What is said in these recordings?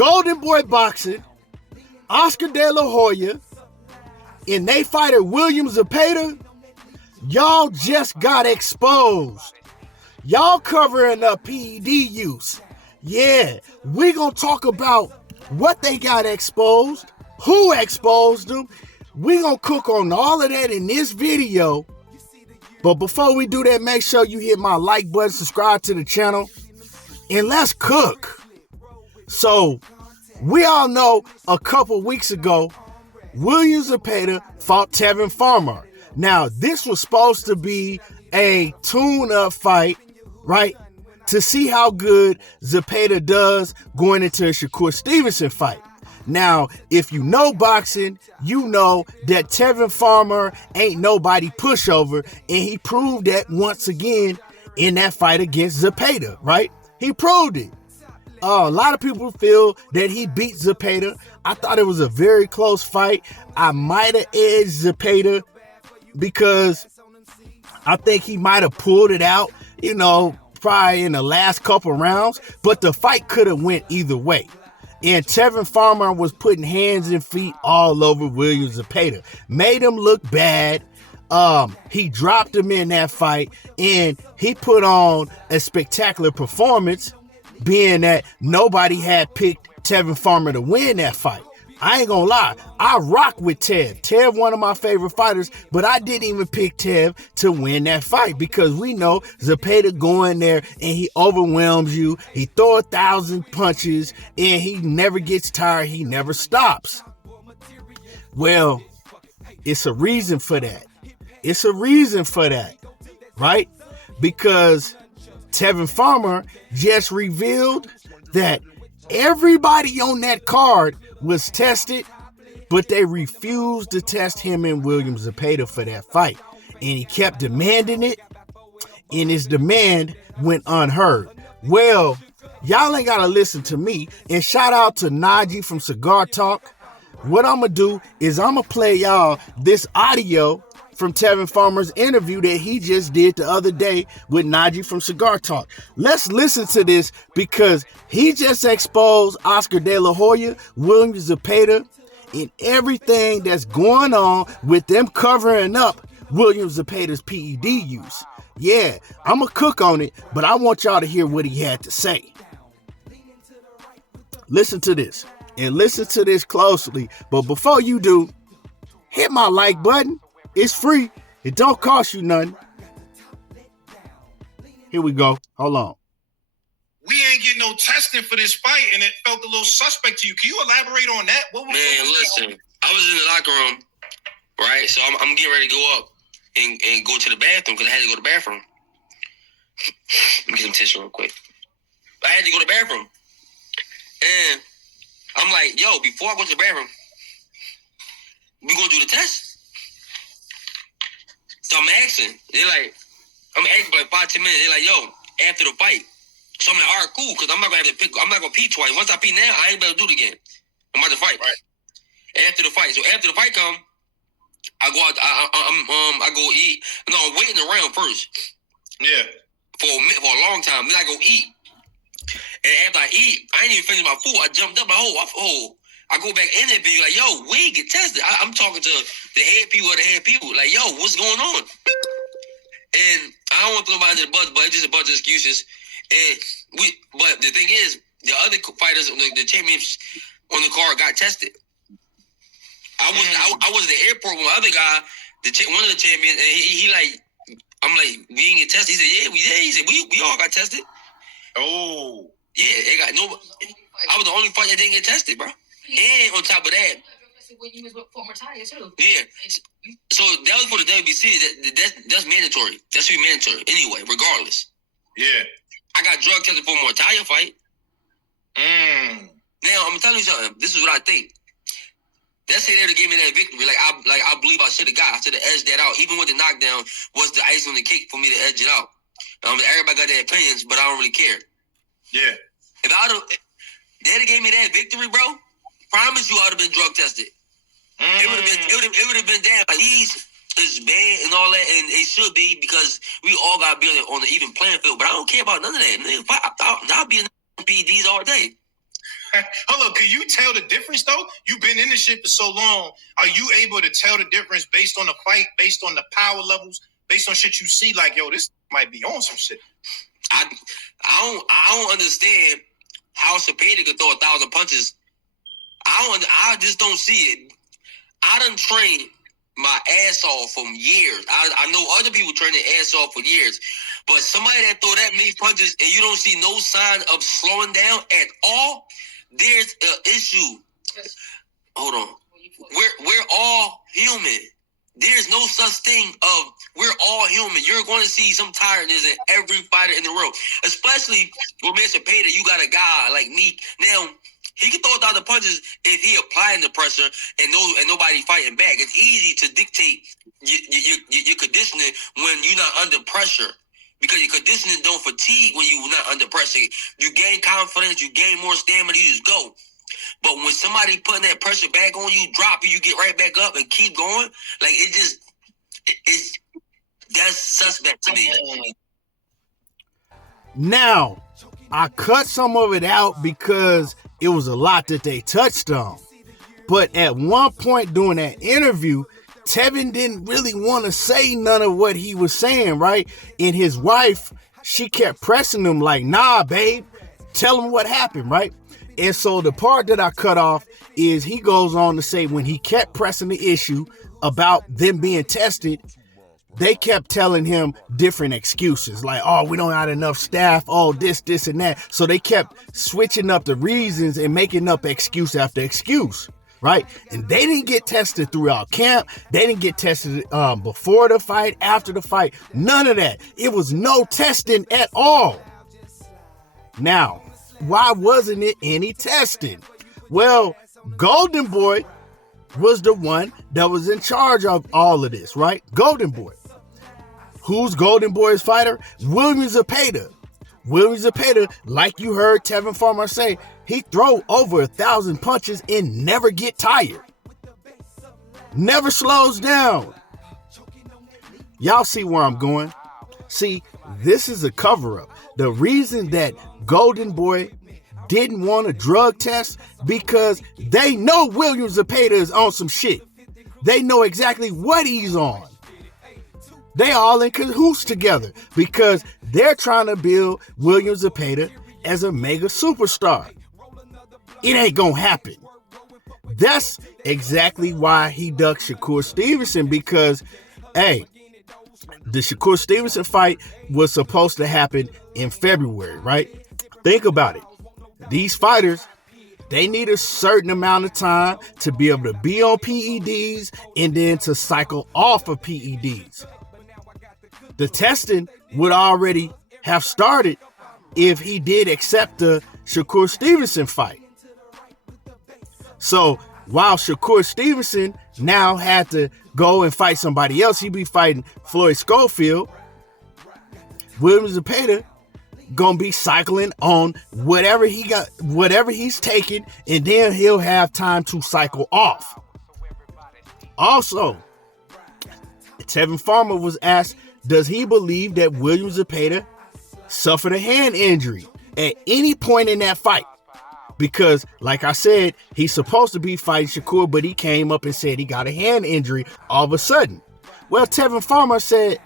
Golden Boy Boxing, Oscar De La Hoya, and they fighter William Zepeda, y'all just got exposed. Y'all covering up PED use. Yeah, we gonna talk about what they got exposed, who exposed them. We gonna cook on all of that in this video. But before we do that, make sure you hit my like button, subscribe to the channel, and let's cook. So, we all know a couple weeks ago, William Zepeda fought Tevin Farmer. Now, this was supposed to be a tune-up fight, right? To see how good Zepeda does going into a Shakur Stevenson fight. Now, if you know boxing, you know that Tevin Farmer ain't nobody pushover, and he proved that once again in that fight against Zepeda, right? He proved it. A lot of people feel that he beat Zepeda. I thought it was a very close fight. I might have edged Zepeda because I think he might have pulled it out, probably in the last couple rounds, but the fight could have went either way. And Tevin Farmer was putting hands and feet all over William Zepeda. Made him look bad. He dropped him in that fight, and he put on a spectacular performance, being that nobody had picked Tevin Farmer to win that fight. I ain't gonna lie, I rock with Tev. Tev, one of my favorite fighters, but I didn't even pick Tev to win that fight because we know Zepeda go in there and he overwhelms you. He throw 1,000 punches and he never gets tired. He never stops. Well, it's a reason for that. It's a reason for that, right? Because Tevin Farmer just revealed that everybody on that card was tested, but they refused to test him and William Zepeda for that fight. And he kept demanding it, and his demand went unheard. Well, y'all ain't gotta listen to me. And shout out to Najee from Cigar Talk. What I'm gonna do is I'm gonna play y'all this audio from Tevin Farmer's interview that he just did the other day with Najee from Cigar Talk. Let's listen to this because he just exposed Oscar De La Hoya, William Zepeda, and everything that's going on with them covering up William Zepeda's PED use. Yeah, I'm going to cook on it, but I want y'all to hear what he had to say. Listen to this, and listen to this closely. But before you do, hit my like button. It's free. It don't cost you nothing. Here we go. Hold on. We ain't getting no testing for this fight, and it felt a little suspect to you. Can you elaborate on that? Listen. I was in the locker room, right? So I'm getting ready to go up and go to the bathroom because I had to go to the bathroom. Let me get some tissue real quick. I had to go to the bathroom. And I'm like, yo, before I go to the bathroom, we going to do the test? So I'm asking. I'm asking for like 5-10 minutes. They're like, yo, after the fight. So I'm like, all right, cool, because I'm not gonna have to pick. I'm not gonna pee twice. Once I pee now, I ain't better do it again. I'm about to fight. Right. After the fight. So after the fight come, I go out. I go eat. No, I'm waiting around first. Yeah. For a long time. Then I go eat. And after I eat, I ain't even finished my food. I jumped up. I go back in there, be like, yo, we get tested. I'm talking to the head people. Like, yo, what's going on? And I don't want to throw nobody under the bus, but it's just a bunch of excuses. But the thing is, the other fighters, the champions on the card got tested. I was at the airport with my other guy, one of the champions, and he like, I'm like, we didn't get tested. He said, yeah, we did. He said, we all got tested. Oh. Yeah, they got no. I was the only fight that didn't get tested, bro. And on top of that, when you was former Tiger too. Yeah. So that was for the WBC. That's mandatory. That should be mandatory anyway, regardless. Yeah. I got drug tested for a more Tiger fight. Now I'm telling you something. This is what I think. Let's say they would have gave me that victory. I believe I should have got. I should have edged that out. Even with the knockdown was the ice on the cake for me to edge it out. Everybody got their opinions, but I don't really care. Yeah. If they'd have gave me that victory, bro, promise you I would have been drug tested. It would have been damn. Like, these is bad and all that, and it should be because we all got to be on the even playing field. But I don't care about none of that. I'll be in PEDs all day. Hold on, can you tell the difference though? You've been in this shit for so long. Are you able to tell the difference based on the fight, based on the power levels, based on shit you see? Like, yo, this might be on some shit. I don't understand how Zepeda could throw 1,000 punches. I just don't see it. I done trained my ass off for years. I know other people train their ass off for years. But somebody that throw that many punches and you don't see no sign of slowing down at all, there's an issue. Hold on. We're all human. There's no such thing of we're all human. You're going to see some tiredness in every fighter in the world. Especially with Mr. Zepeda, you got a guy like me. Now, he can throw 1,000 punches if he applying the pressure and nobody fighting back. It's easy to dictate your conditioning when you're not under pressure. Because your conditioning don't fatigue when you're not under pressure. You gain confidence, you gain more stamina, you just go. But when somebody putting that pressure back on you, drop you get right back up and keep going. Like that's suspect to me. Now, I cut some of it out because it was a lot that they touched on. But at one point during that interview, Tevin didn't really want to say none of what he was saying, right? And his wife, she kept pressing him like, nah, babe, tell him what happened, right? And so the part that I cut off is he goes on to say when he kept pressing the issue about them being tested, they kept telling him different excuses like, oh, we don't have enough staff, oh, this, and that. So they kept switching up the reasons and making up excuse after excuse, right? And they didn't get tested throughout camp. They didn't get tested before the fight, after the fight, none of that. It was no testing at all. Now, why wasn't it any testing? Well, Golden Boy was the one that was in charge of all of this, right? Golden Boy. Who's Golden Boy's fighter? William Zepeda. William Zepeda, like you heard Tevin Farmer say, he throw over 1,000 punches and never get tired. Never slows down. Y'all see where I'm going? See, this is a cover-up. The reason that Golden Boy didn't want a drug test because they know William Zepeda is on some shit. They know exactly what he's on. They all in cahoots together because they're trying to build William Zepeda as a mega superstar. It ain't gonna happen. That's exactly why he ducked Shakur Stevenson because, hey, the Shakur Stevenson fight was supposed to happen in February, right? Think about it. These fighters, they need a certain amount of time to be able to be on PEDs and then to cycle off of PEDs. The testing would already have started if he did accept the Shakur Stevenson fight. So while Shakur Stevenson now had to go and fight somebody else, he'd be fighting Floyd Schofield, William Zepeda gonna be cycling on whatever he's taking, and then he'll have time to cycle off. Also, Tevin Farmer was asked, does he believe that William Zepeda suffered a hand injury at any point in that fight? Because, like I said, he's supposed to be fighting Shakur, but he came up and said he got a hand injury all of a sudden. Well, Tevin Farmer said,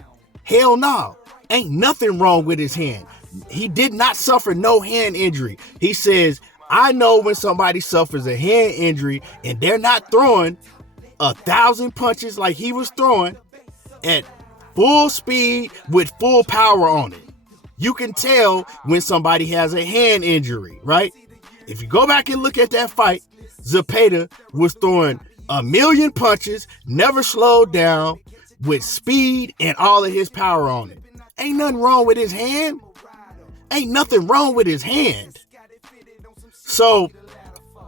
hell no, ain't nothing wrong with his hand. He did not suffer no hand injury. He says, I know when somebody suffers a hand injury and they're not throwing 1,000 punches like he was throwing at full speed with full power on it. You can tell when somebody has a hand injury, right? If you go back and look at that fight, Zepeda was throwing 1,000,000 punches, never slowed down, with speed and all of his power on it. Ain't nothing wrong with his hand. Ain't nothing wrong with his hand. So,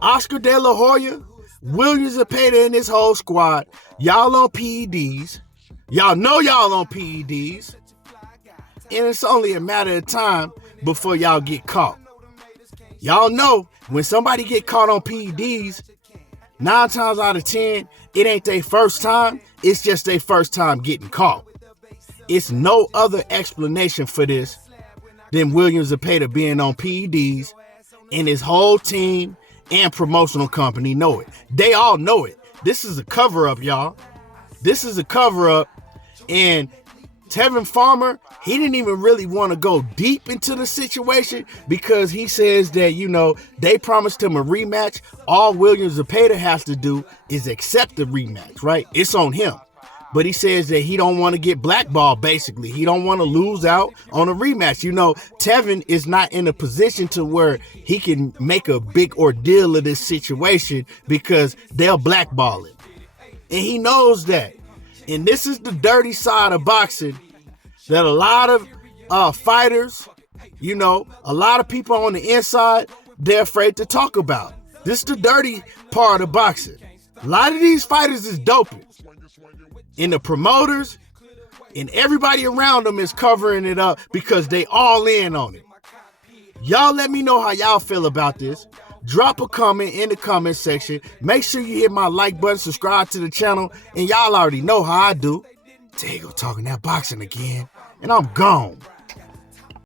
Oscar De La Hoya, William Zepeda and his whole squad, y'all on PEDs. Y'all know y'all on PEDs. And it's only a matter of time before y'all get caught. Y'all know when somebody get caught on PEDs, 9 times out of 10, it ain't their first time. It's just their first time getting caught. It's no other explanation for this than William Zepeda being on PEDs and his whole team and promotional company know it. They all know it. This is a cover-up, y'all. This is a cover-up. And Tevin Farmer, he didn't even really want to go deep into the situation because he says that, you know, they promised him a rematch. All William Zepeda has to do is accept the rematch, right? It's on him. But he says that he don't want to get blackballed, basically. He don't want to lose out on a rematch. You know, Tevin is not in a position to where he can make a big ordeal of this situation because they'll blackball him. And he knows that. And this is the dirty side of boxing that a lot of fighters, you know, a lot of people on the inside, they're afraid to talk about. This is the dirty part of boxing. A lot of these fighters is doping. And the promoters and everybody around them is covering it up because they all in on it. Y'all let me know how y'all feel about this. Drop a comment in the comment section. Make sure you hit my like button, subscribe to the channel, and y'all already know how I do. Tego talking that boxing again, and I'm gone.